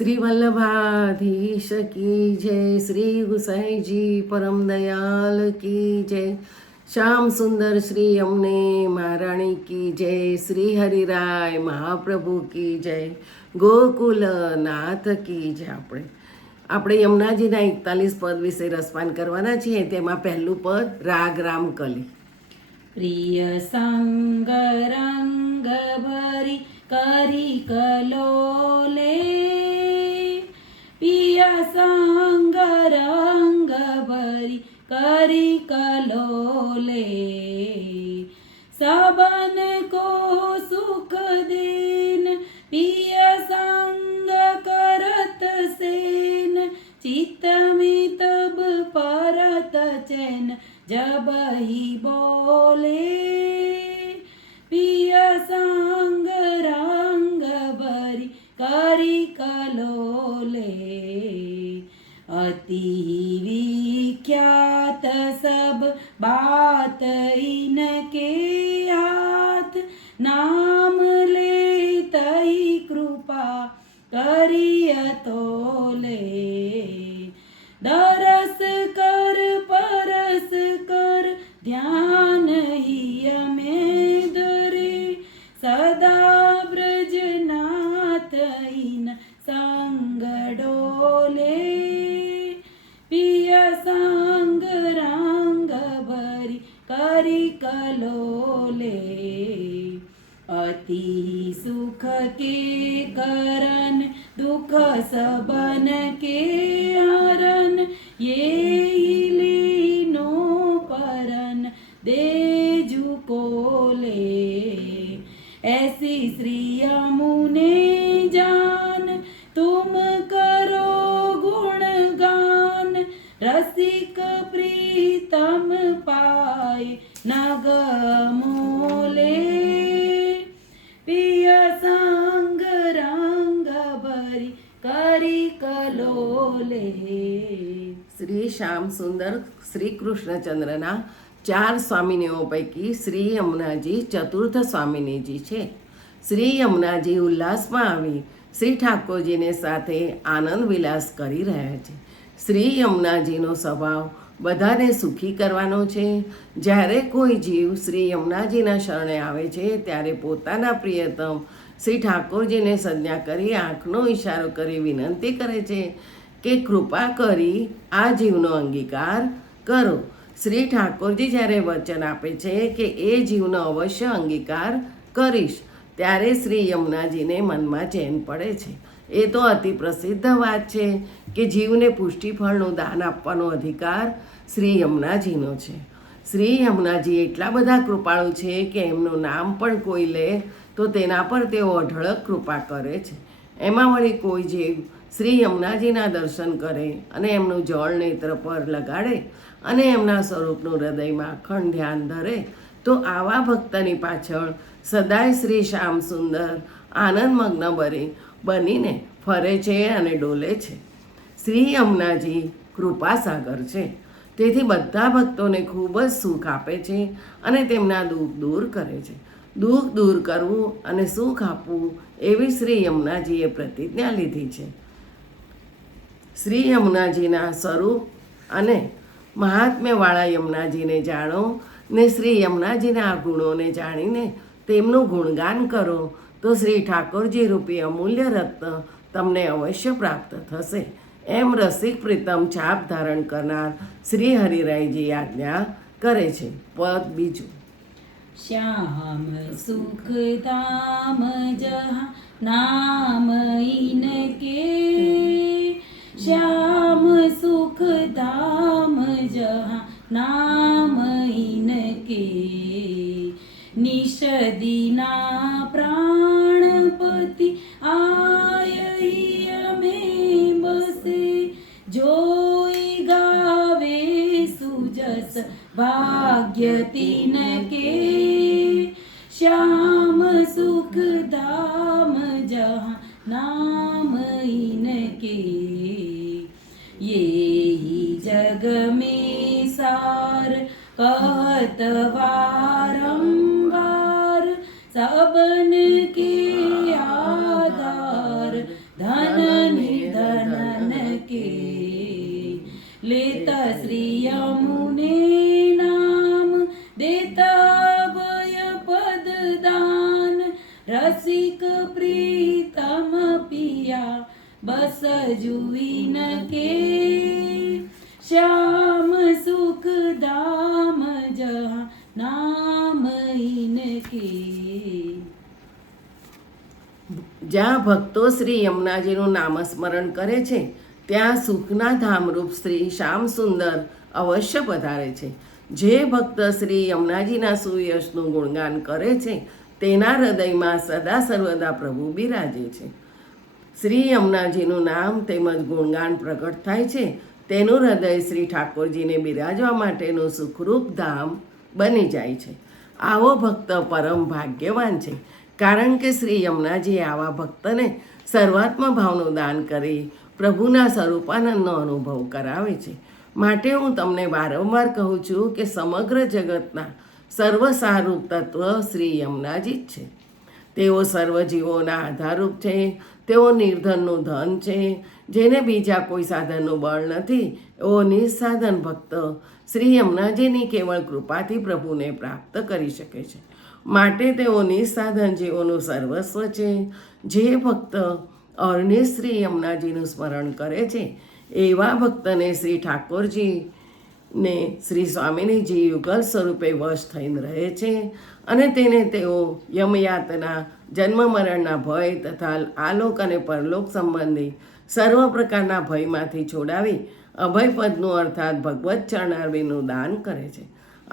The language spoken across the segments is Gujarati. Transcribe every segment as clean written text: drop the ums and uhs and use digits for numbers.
श्री वल्लभाधीश की जय, श्री गुसाई जी परम दयाल की जय, श्याम सुंदर श्री यमुने महाराणी की जय, श्री हरिराय महाप्रभु की जय, ગોકુલ નાથ કી જય. આપણે યમુનાજીના 41 પદ વિશે રસપાન કરવાના છીએ. તેમાં પહેલું પદ રાગ રામકલી. પ્રિય સંગ રંગ ભરી કરી કલોલે, પિયા સંગ રંગ ભરી કરી કલોલે, सबन को सुख देन पिया संग करत सेन, चित्त में तब परत चैन जब ही बोले, पिया संग रंग भरी करी कलोले, अति विख्यात सब बात इनके हाथ, नाम ले तही कृपा करिय तोले, दरस कर परस कर ध्यान ही में धरे, सदा ब्रजनाथ इन संग डोले, पिया संग रंग भरी करी कलोले, अति सुख के करन दुख सबन के हरन, ये लीनो परन देजु कोले, ऐसी श्री यमुने जान तुम करो गुणगान, रसिक प्रीतम पाए नग मोले, पिया संग रंग भरी करी कलोले. શ્રી શ્યામ સુંદર શ્રી કૃષ્ણચંદ્રના 4 સ્વામિનીઓ પૈકી શ્રી યમુનાજી ચતુર્થ સ્વામિનીજી છે. શ્રી યમુનાજી ઉલ્લાસમાં આવી શ્રી ઠાકોરજીને સાથે આનંદ વિલાસ કરી રહ્યા છે. શ્રી યમુનાજીનો સ્વભાવ બધાને સુખી કરવાનો છે. જ્યારે કોઈ જીવ શ્રી યમુનાજીના શરણે આવે છે ત્યારે પોતાના પ્રિયતમ શ્રી ઠાકોરજીને સંજ્ઞા કરી આંખનો ઈશારો કરી વિનંતી કરે છે કે કૃપા કરી આ જીવનો અંગીકાર કરો. શ્રી ઠાકોરજી જ્યારે વચન આપે છે કે એ જીવનો અવશ્ય અંગીકાર કરીશ, ત્યારે શ્રી યમુનાજીને મનમાં ચેન પડે છે. એ તો અતિ પ્રસિદ્ધ વાત છે કે જીવને પુષ્ટિફળનું દાન આપવાનો અધિકાર શ્રી યમુનાજીનો છે. શ્રી યમુનાજી એટલા બધા કૃપાળુ છે કે એમનું નામ પણ કોઈ લે તો તેના પર તેઓ અઢળક કૃપા કરે છે. એમાં વળી કોઈ જીવ શ્રી યમુનાજીના દર્શન કરે અને એમનું જળ નેત્ર પર લગાડે અને એમના સ્વરૂપનું હૃદયમાં અખંડ ધ્યાન ધરે તો આવા ભક્તની પાછળ સદાય શ્રી શ્યામ સુંદર આનંદમગ્ન બનીને ફરે છે અને ડોલે છે. શ્રી યમુનાજી કૃપાસાગર છે, તેથી બધા ભક્તોને ખૂબ જ સુખ આપે છે અને તેમના દુઃખ દૂર કરે છે. દુઃખ દૂર કરવું અને સુખ આપવું એવી શ્રી યમુનાજીએ પ્રતિજ્ઞા લીધી છે. શ્રી યમુનાજીના સ્વરૂપ અને મહાત્મ્યવાળા યમુનાજીને જાણો ને શ્રી યમુનાજીના ગુણોને જાણીને તેમનું ગુણગાન કરો તો શ્રી ઠાકોરજી રૂપી અમૂલ્ય રત્ન તમને અવશ્ય પ્રાપ્ત થશે. એમ રસિક પ્રીતમ છાપ ધારણ કરનાર શ્રી હરિરાયજી આજ્ઞા કરે છે. પદ બીજું. श्याम सुख धाम जहाँ नाम इनके, श्याम सुख धाम जहाँ नाम इनके, निश दीना प्राणपति आय में बसे, जोई गावे सुजस भाग्य तिनके, श्याम सुख धाम जहाँ नाम इनके, ये ही जग में सार कहत वारंवार, सबन के आधार धन के लेता श्री यमुने नाम देता भय पद दान रसिक प्रीतम पिया बस जुईन के श्याम सुख धाम जहाँ नाम इनके। જ્યાં ભક્તો શ્રી યમુનાજીનું નામસ્મરણ કરે છે ત્યાં સુખના ધામરૂપ શ્રી શ્યામ સુંદર અવશ્ય પધારે છે. જે ભક્ત શ્રી યમુનાજીના સુયશનું ગુણગાન કરે છે તેના હૃદયમાં સદા સર્વદા પ્રભુ બિરાજે છે. શ્રી યમુનાજીનું નામ તેમજ ગુણગાન પ્રગટ થાય છે તેનું હૃદય શ્રી ઠાકોરજીને બિરાજવા માટેનું સુખરૂપ ધામ બની જાય છે. આવો ભક્ત પરમ ભાગ્યવાન છે, કારણ કે શ્રી યમુનાજીએ આવા ભક્તને સર્વાત્મ ભાવનું દાન કરી પ્રભુના સ્વરૂપાનંદનો અનુભવ કરાવે છે. માટે હું તમને વારંવાર કહું છું કે સમગ્ર જગતના સર્વસારૂપ તત્વ શ્રી યમુનાજી જ છે. તેઓ સર્વ જીવોના આધારરૂપ છે. તેઓ નિર્ધનનું ધન છે. જેને બીજા કોઈ સાધનનું બળ નથી એવો નિસ્સાધન ભક્ત શ્રી યમુનાજીની કેવળ કૃપાથી પ્રભુને પ્રાપ્ત કરી શકે છે. માટે તેઓ નિસ્સાધન જીવોનું સર્વસ્વ છે. જે ભક્ત અર્નિશ શ્રી યમુનાજીનું સ્મરણ કરે છે એવા ભક્તને શ્રી ઠાકોરજીને શ્રી સ્વામિનીજી યુગલ સ્વરૂપે વશ થઈને રહે છે અને તેને તેઓ યમયાતના જન્મ મરણના ભય તથા આલોક અને પરલોક સંબંધી સર્વ પ્રકારના ભયમાંથી છોડાવી અભયપદનું અર્થાત ભગવત ચરણારવિંદનું દાન કરે છે.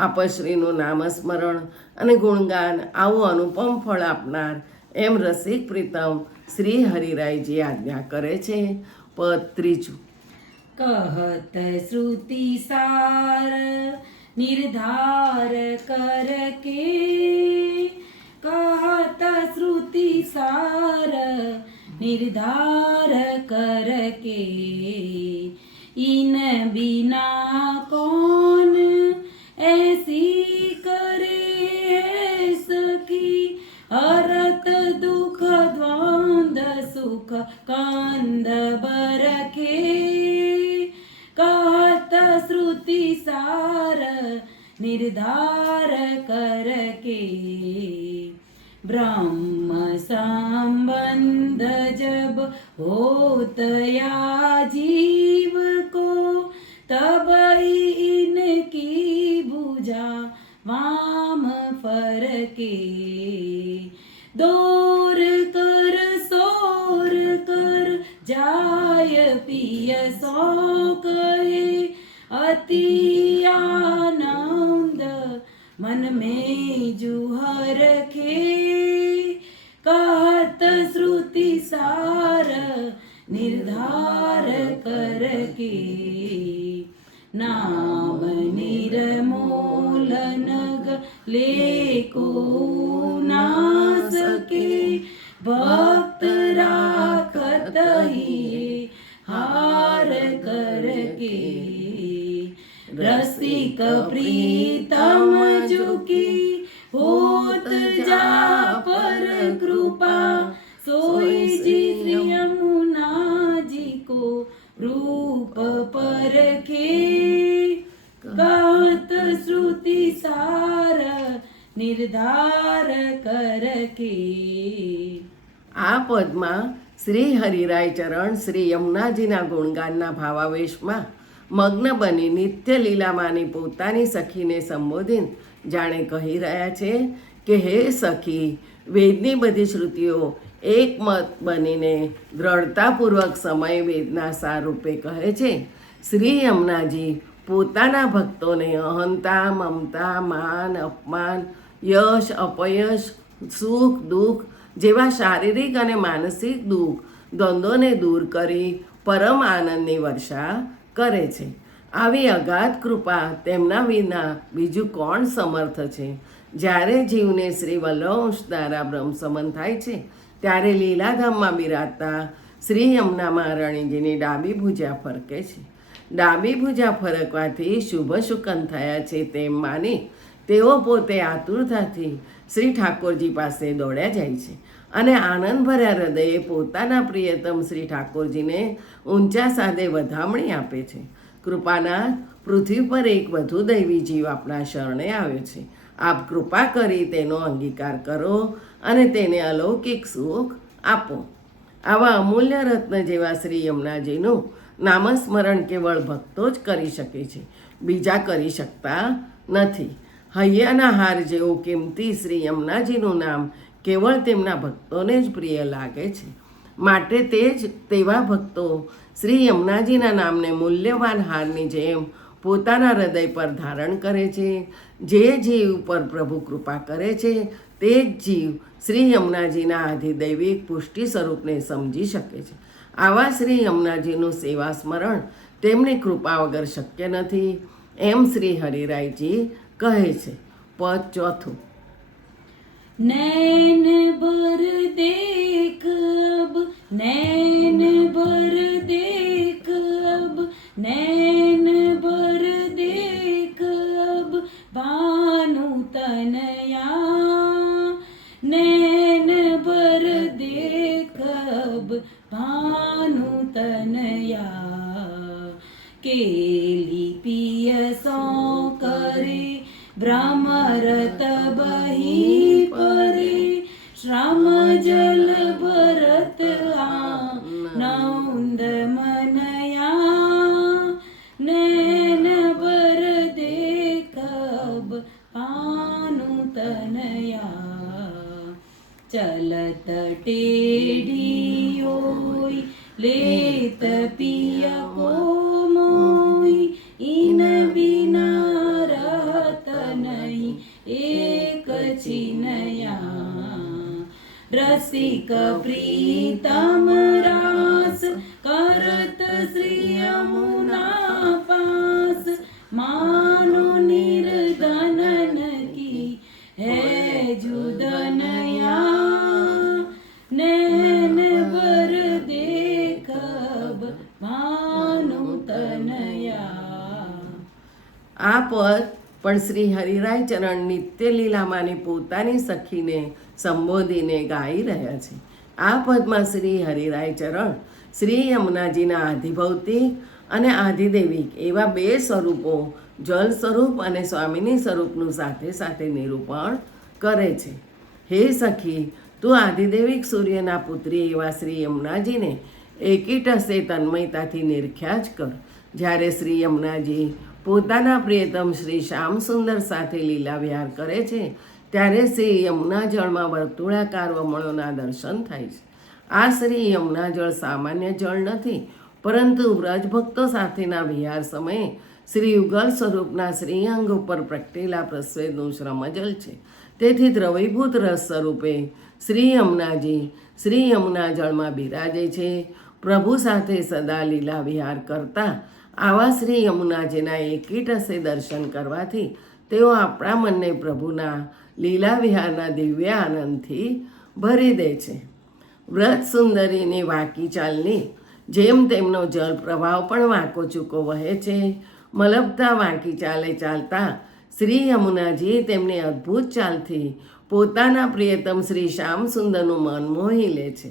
આપશ્રીનું નામસ્મરણ અને ગુણગાન આવું અનુપમ ફળ આપનાર એમ રસિક પ્રીતમ શ્રી હરિરાયજી આજ્ઞા કરે છે. પદ ત્રીજું. कहत श्रुति सार निर्धार कर के कहत श्रुति सार निर्धार कर के इन बिना कौन ऐसी करे है सखी हरत दुख द्वंद सुख कंद बरखे कहत श्रुति सार निर्धार कर के ब्रह्म संबंध जब होत या जीव को तब इनकी भुजा वाम फर के दूर कर सोर कर जाय पिय सो कहे अति आनंद मन में जुहर खे कहत श्रुति सार निर्धार कर के नाम निर्मूल नग लेको ना सके भक्त राखत ही हार कर के रसिक प्रीतम जुकी होत जा पर कृपा सोई जी श्री यमुना जी को रूप पर के कहत श्रुति सार निर्धार कर के। આ પદમાં શ્રી હરિરાય ચરણ શ્રી યમુનાજીના ગુણગાનના ભાવાવેશમાં મગ્ન બની નિત્ય લીલામાંની પોતાની સખીને સંબોધીને જાણે કહી રહ્યા છે કે હે સખી, વેદની બધી શ્રુતિઓ એકમત બનીને દ્રઢતાપૂર્વક સમય વેદના સાર રૂપે કહે છે. શ્રી યમુનાજી પોતાના ભક્તોને અહંતા, મમતા, માન, અપમાન, યશ, અપયશ, સુખ, દુઃખ જેવા શારીરિક અને માનસિક દુઃખ દ્વંદ્વોને દૂર કરી પરમ આનંદની વર્ષા કરે છે. આવી અગાધ કૃપા તેમના વિના બીજું કોણ સમર્થ છે? જ્યારે જીવને શ્રી વલ્લભવંશ દ્વારા બ્રહ્મ સમન થાય છે ત્યારે લીલાધામમાં બિરાજતા શ્રી યમુના મહારાણીજીની ડાબી ભુજા ફરકે છે. ડાબી ભુજા ફરકવાથી શુભ શુકન થયા છે તેમ માની તેઓ પોતે આતુરતાથી શ્રી ઠાકોરજી પાસે દોડ્યા જાય છે અને આનંદભર્યા હૃદયે પોતાના પ્રિયતમ શ્રી ઠાકોરજીને ઊંચા સાદે વધામણી આપે છે. કૃપાના પૃથ્વી પર એક વધુ દૈવી જીવ આપણા શરણે આવ્યો છે. આપ કૃપા કરી તેનો અંગીકાર કરો અને તેને અલૌકિક સુખ આપો. આવા અમૂલ્ય રત્ન જેવા શ્રી યમુનાજીનું નામસ્મરણ કેવળ ભક્તો જ કરી શકે છે, બીજા કરી શકતા નથી. હૈયાના હાર જેવું કિંમતી શ્રી યમુનાજીનું નામ કેવળ તેમના ભક્તોને જ પ્રિય લાગે છે. માટે તેવા ભક્તો શ્રી યમુનાજીના નામને મૂલ્યવાન હારની જેમ પોતાના હૃદય પર ધારણ કરે છે. જે જીવ પર પ્રભુ કૃપા કરે છે તે જ જીવ શ્રી યમુનાજીના આધિદૈવિક પુષ્ટિ સ્વરૂપને સમજી શકે છે. આવા શ્રી યમુનાજીનું સેવા સ્મરણ તેમની કૃપા વગર શક્ય નથી, એમ શ્રી હરિરાયજી કહે છે. પદ ચોથું. नैन भर देख अब, नैन भर देख अब, नैन भर देख अब भानु तनया, नैन भर देख अब भानु तनया, केली पियसो करे भ्रमरत बही परे, श्रम जल भरत आनंद मनया, नैन भर देखब पानु तनया, चलत टेढ़ियोई लेत पिया को मोई, इन बिना रहत नहीं एक चिनया, रसिक प्रीतम रास करत श्री यमुना पास, मानो निर्धनन की है जुदनया, नैन भर देखब भानु तनया. આ પદ પણ શ્રી હરિરાય ચરણ નિત્ય લીલામાંની પોતાની સખીને સંબોધીને ગાઈ રહ્યા છે. આ પદમાં શ્રી હરિરાય ચરણ શ્રી યમુનાજીના આધિભૌતિક અને આધિદૈવિક એવા બે સ્વરૂપો, જલ સ્વરૂપ અને સ્વામિની સ્વરૂપનું સાથે સાથે નિરૂપણ કરે છે. હે સખી, તું આધિદૈવિક સૂર્યના પુત્રી એવા શ્રી યમુનાજીને એકીટસે તન્મયતાથી નિરખ્યા જ કર. જ્યારે શ્રી યમુનાજી પોતાના પ્રિયતમ શ્રી શ્યામ સુંદર સાથે લીલા વિહાર કરે છે ત્યારે શ્રી યમુના જળમાં વર્તુળાકાર વમળોના દર્શન થાય છે. આ શ્રી યમુના જળ સામાન્ય જળ નથી, પરંતુ વ્રજભક્તો સાથેના વિહાર સમયે શ્રી યુગલ સ્વરૂપના શ્રીઅંગ ઉપર પ્રગટેલા પ્રસ્વેદનું શ્રમજલ છે. તેથી દ્રવીભૂત રસ સ્વરૂપે શ્રી યમુનાજી શ્રી યમુના જળમાં બિરાજે છે. પ્રભુ સાથે સદા લીલા વિહાર કરતા આવા શ્રી યમુનાજીના એકીટસે દર્શન કરવાથી તેઓ આપણા મનને પ્રભુના લીલા વિહારના દિવ્ય આનંદથી ભરી દે છે. વ્રત સુંદરીની વાંકી ચાલની જેમ તેમનો જલ પ્રવાહ પણ વાંકો ચૂકો વહે છે. મલબતા વાંકી ચાલે ચાલતા શ્રી યમુનાજી તેમની અદ્ભુત ચાલથી પોતાના પ્રિયતમ શ્રી શ્યામ સુંદરનું મન મોહી લે છે.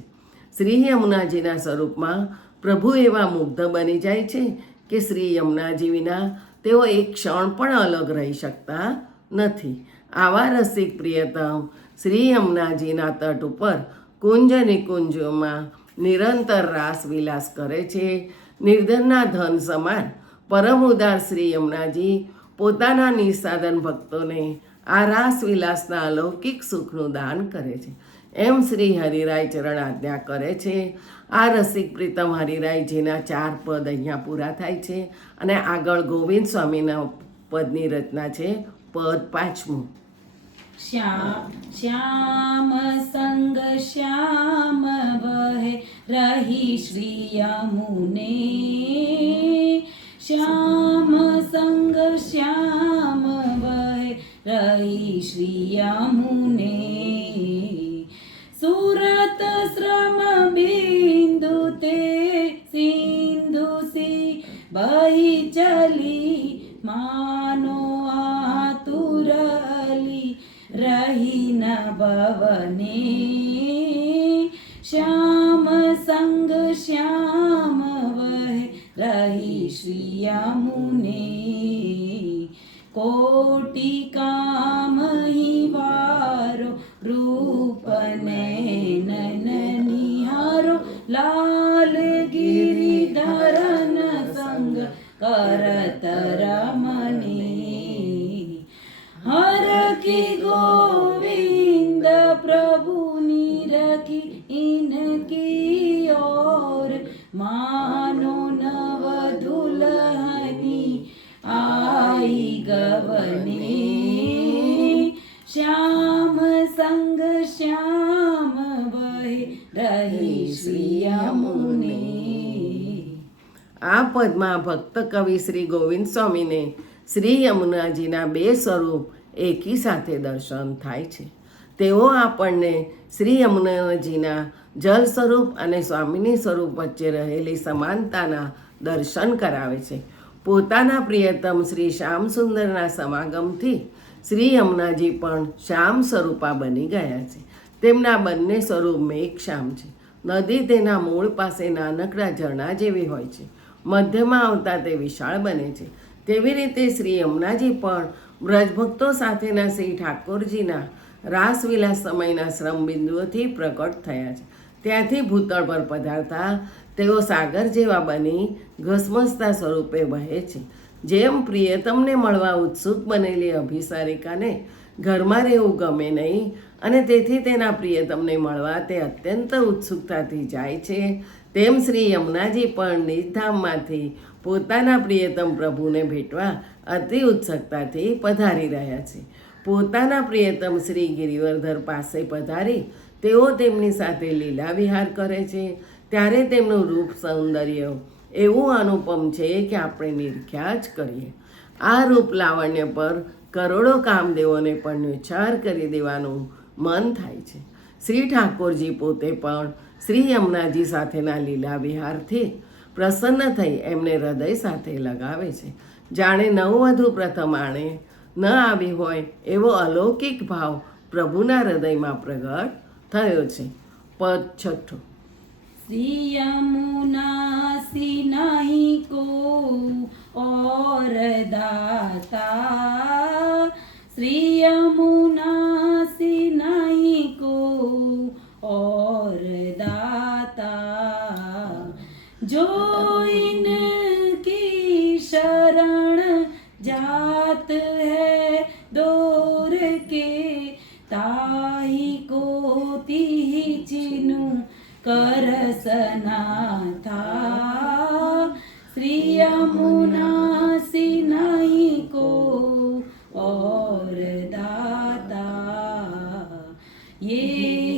શ્રી યમુનાજીના સ્વરૂપમાં પ્રભુ એવા મુગ્ધ બની જાય છે કે શ્રી યમુનાજી વિના તેઓ એક ક્ષણ પણ અલગ રહી શકતા નથી. આવા રસિક પ્રિયતમ શ્રી યમુનાજીના તટ ઉપર કુંજ નિકુંજોમાં નિરંતર રાસ વિલાસ કરે છે. નિર્ધનના ધન સમાન પરમ ઉદાર શ્રી યમુનાજી પોતાના નિસાધન ભક્તોને આ રાસ વિલાસના અલૌકિક સુખનું દાન કરે છે, એમ શ્રી હરિરાય ચરણ આજ્ઞા કરે છે. આ રસિક પ્રીતમ હરિરાયજીના 4 પદ અહીંયા પૂરા થાય છે અને આગળ ગોવિંદ સ્વામીના પદની રચના છે. પદ 5મું. श्याम संग श्याम वहे रही श्री यमुने, श्याम संग श्याम वहे रही श्री यमुने, सूरत श्रम बिंदु ते सिंधु सी बही चली, मानो आतुरली रही न भवने, આ પદ પણ શ્રી હરિરાય ચરણની નિત્ય લીલામાંની પોતાની સખીને સંબોધીને ગાઈ રહ્યા છે. આ શ્રી યમુનાજીના આધિભૌતિક અને આધિદૈવિક એવા બે સ્વરૂપો, જલ સ્વરૂપ અને સ્વામિની સ્વરૂપનું સાથે સાથે નિરૂપણ કરે છે. रही श्री यमुने कोटि काम ही वारो रूप नैनन निहारो लाल गिरिधरन संग करत रमने हर की गोविंद प्रभु निरखी इनकी ओर मानो नव दुल्हनी आई गवने श्याम संग श्याम बहे रही श्री यमुने। આ પદમાં ભક્ત કવિ શ્રી ગોવિંદ સ્વામીને શ્રી યમુનાજીના બે સ્વરૂપ એકી સાથે દર્શન થાય છે. તેઓ આપણને શ્રી યમુનાજીના જલ સ્વરૂપ અને સ્વામીની સ્વરૂપ વચ્ચે રહેલી સમાનતાના દર્શન કરાવે છે. પોતાના પ્રિયતમ શ્રી શ્યામ સુંદરના સમાગમથી શ્રી યમુનાજી પણ શ્યામ સ્વરૂપા બની ગયા છે. તેમના બંને સ્વરૂપ મેઘશ્યામ છે. નદી તેના મૂળ પાસે નાનકડા ઝરણા જેવી હોય છે. મધ્યમાં આવતા તે વિશાળ બને છે. તેવી રીતે શ્રી યમુનાજી પણ વ્રજભક્તો સાથેના શ્રી ઠાકોરજીના રાસવિલાસ સમયના શ્રમબિંદુઓથી પ્રકટ થયા છે. ત્યાંથી ભૂતળ પર પધારતા તેઓ સાગર જેવા બની ઘસમસતા સ્વરૂપે વહે છે. જેમ પ્રિયતમને મળવા ઉત્સુક બનેલી અભિસારિકાને ઘરમાં રહેવું ગમે નહીં અને તેથી તેના પ્રિયતમને મળવા તે અત્યંત ઉત્સુકતાથી જાય છે, તેમ શ્રી યમુનાજી પણ નિજધામમાંથી પોતાના પ્રિયતમ પ્રભુને ભેટવા અતિ ઉત્સુકતાથી પધારી રહ્યા છે. પોતાના પ્રિયતમ શ્રી ગિરિવર્ધર પાસે પધારી તેઓ તેમની સાથે લીલા વિહાર કરે છે. ત્યારે તેમનું રૂપ સૌંદર્ય એવું અનુપમ છે કે આપણે નિરખ્યા જ કરીએ. આ રૂપ લાવણ્ય પર કરોડો કામદેવોને પણ ન્યોછાવર કરી દેવાનું મન થાય છે. શ્રી ઠાકોરજી પોતે પણ શ્રી યમુનાજી સાથેના લીલા વિહારથી પ્રસન્ન થઈ એમને હૃદય સાથે લગાવે છે. જાણે નવવધુ પ્રથમ આણે ન આવી હોય એવો અલૌકિક ભાવ પ્રભુના હૃદયમાં પ્રગટ થયો છે. પદ 6. श्री यमुना सी नहीं को और दाता श्री यमुना सी नहीं को और दाता जो इनकी शरण जात है दूर के ताही को ती चिनु करसना था श्री यमुना सी नहीं को और दाता ये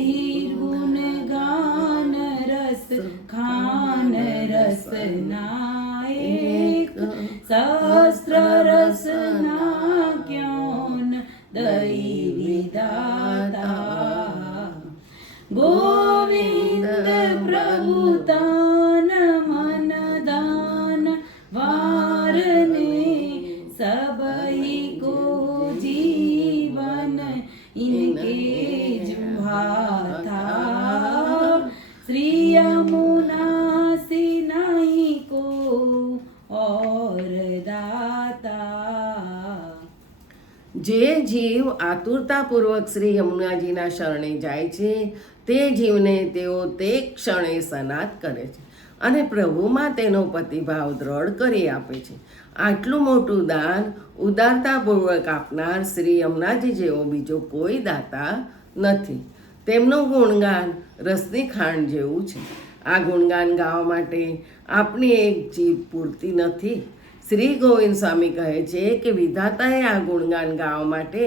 ही गुण गान रस खान रस नायक सहस्र रस ना क्यों न दई विदाता गोविंद प्रभु तान मन दान वारने सबही को जीवन इनके जुहाथा श्री यमुना सी नहीं को और दाता જે જીવ આતુરતાપૂર્વક શ્રી યમુનાજીના શરણે જાય છે તે જીવને તેઓ તે ક્ષણે સનાત કરે છે અને પ્રભુમાં તેનો પ્રતિભાવ દ્રઢ કરી આપે છે. આટલું મોટું દાન ઉદારતાપૂર્વક આપનાર શ્રી યમુનાજી જેવો બીજો કોઈ દાતા નથી. તેમનું ગુણગાન રસની ખાંડ જેવું છે. આ ગુણગાન ગાવા માટે આપણી એક જીભ પૂરતી નથી. શ્રી ગોવિંદ સ્વામી કહે છે કે વિધાતાએ આ ગુણગાન ગાવા માટે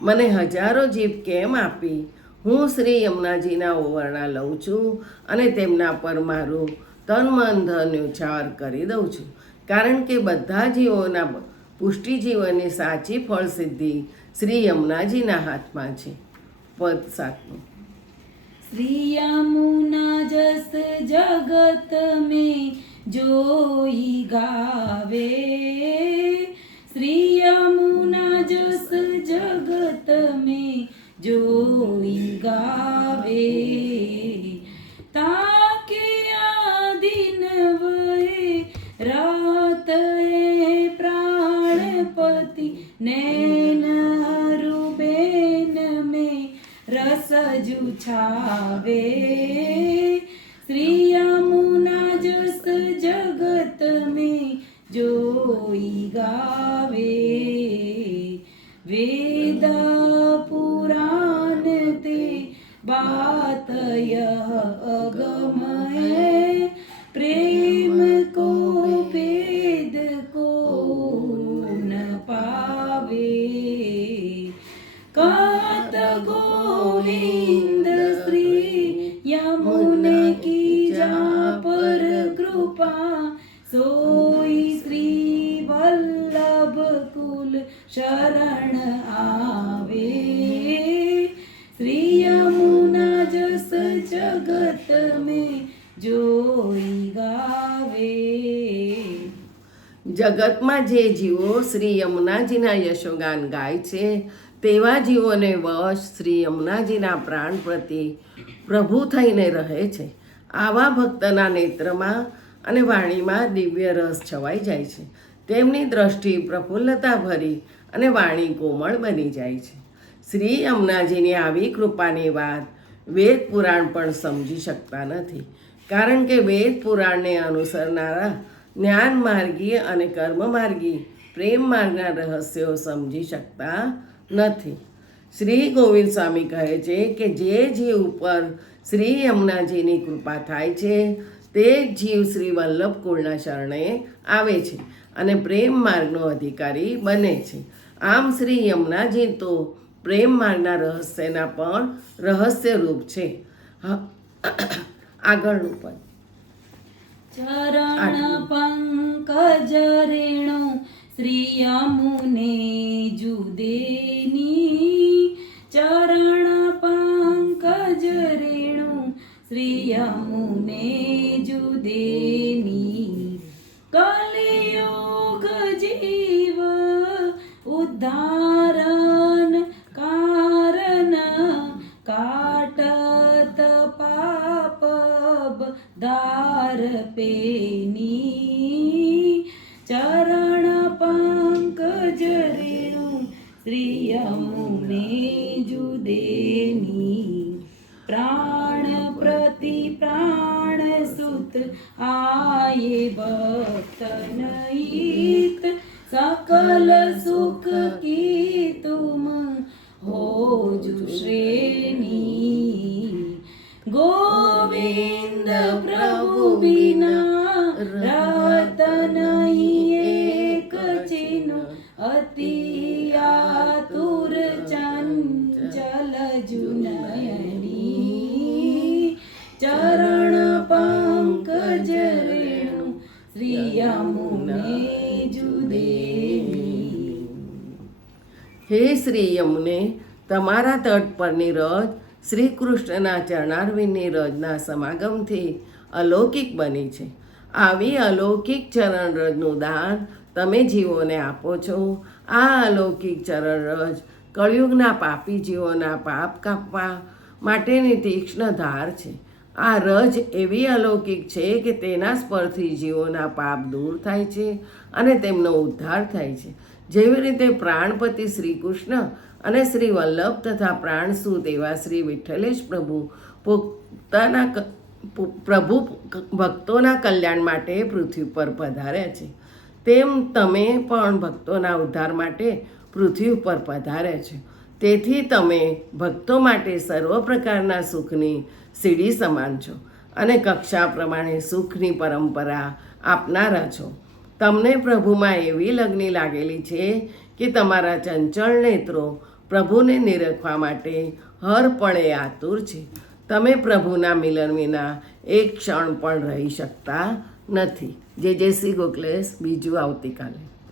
મને હજારો જીભ કેમ આપી? હું શ્રી યમુનાજીના ઓવરણા લઉં છું અને તેમના પર મારું તન મન ધન ન્યોછાવર કરી દઉં છું, કારણ કે બધા જીવોના પુષ્ટિ જીવનની સાચી ફળ સિદ્ધિ શ્રી યમુનાજીના હાથમાં છે. પદ 7. श्री यमुना जस जगत में जोई गावे श्री यमुना जस जगत में जोई गावे ताके आदिन वहे होती नैन रूबेन में रस जुछावे श्री यमुना जस जगत में जोई गावे वेद पुराण ते बात यह अगम है प्रेम को भेद को न पावे कहत गोविंद श्री यमुने की जा पर कृपा सोई श्री वल्लभ कुल शरण आवे श्री यमुना जस जगत में जोई गावे। જગતમાં જે જીવો શ્રી યમુનાજીના યશોગાન ગાય છે તેવા જીવોને વશ શ્રી યમુનાજીના પ્રાણ પ્રતિ પ્રભુ થઈને રહે છે. આવા ભક્તના નેત્રમાં અને વાણીમાં દિવ્ય રસ છવાઈ જાય છે. તેમની દ્રષ્ટિ પ્રફુલ્લતા ભરી અને વાણી કોમળ બની જાય છે. શ્રી યમુનાજીની આવી કૃપાની વાત વેદ પુરાણ પણ સમજી શકતા નથી, કારણ કે વેદ પુરાણને અનુસરનારા જ્ઞાન માર્ગી અને કર્મ માર્ગી પ્રેમ માર્ગના રહસ્યો સમજી શકતા નથી. શ્રી ગોવિંદ સ્વામી કહે છે કે જે જીવ ઉપર શ્રી યમુનાજીની કૃપા થાય છે તે જ જીવ શ્રી વલ્લભ કુળના શરણે આવે છે અને પ્રેમ માર્ગનો અધિકારી બને છે. આમ શ્રી યમુનાજી તો પ્રેમ માર્ગના રહસ્યના પણ રહસ્ય રૂપ છે. આગળનું પદ ચરણ પંકજ રેણુ શ્રી યમુને જુદેની ચરણ પંકજ રેણુ શ્રી યમુને જુદેની કલિયુગ જીવ ઉદ્ધારણ કારણ કાટત પાપ દાર પેની ચરણ પંકજ રેણુ શ્રી યમુને જુદેની प्राण प्रति प्राण सुत आये भक्त नहित सकल सुख की तुम हो श्रेणी गोविंद प्रभु बिना रतन एक चिन्ह अति आतुर चंचल जुनयनी चरण पंकज रेणु श्री यमुने जुदेनी। હે શ્રી યમુને, તમારા તટ પરની રજ શ્રી કૃષ્ણના ચરણારવિંદની રજના સમાગમથી અલૌકિક બની છે. આવી અલૌકિક ચરણ રજનું દાન તમે જીવોને આપો છો. આ અલૌકિક ચરણ રજ કળિયુગના પાપી જીવોના પાપ કાપવા માટેની તીક્ષ્ણ ધાર છે. આ રજ એવી અલૌકિક છે કે તેના સ્પર્શથી જીવોના પાપ દૂર થાય છે અને તેમનો ઉદ્ધાર થાય છે. જેવી રીતે પ્રાણપતિ શ્રી કૃષ્ણ અને શ્રી વલ્લભ તથા પ્રાણસુત એવા શ્રી વિઠ્ઠલેશ પ્રભુ પોતાના પ્રભુ ભક્તોના કલ્યાણ માટે પૃથ્વી પર પધાર્યા છે, તેમ તમે પણ ભક્તોના ઉદ્ધાર માટે પૃથ્વી ઉપર પધાર્યા છો. તેથી તમે ભક્તો માટે સર્વ પ્રકારના સુખની સીડી સમાન છો અને કક્ષા પ્રમાણે સુખની પરંપરા આપનારા છો. તમને પ્રભુમાં એવી લગ્ની લાગેલી છે કે તમારા ચંચળ નેત્રો પ્રભુને નિરખવા માટે હર પળે આતુર છે. તમે પ્રભુના મિલન વિના એક ક્ષણ પણ રહી શકતા નથી. જે શ્રી ગોખલેશ બીજું આવતીકાલે.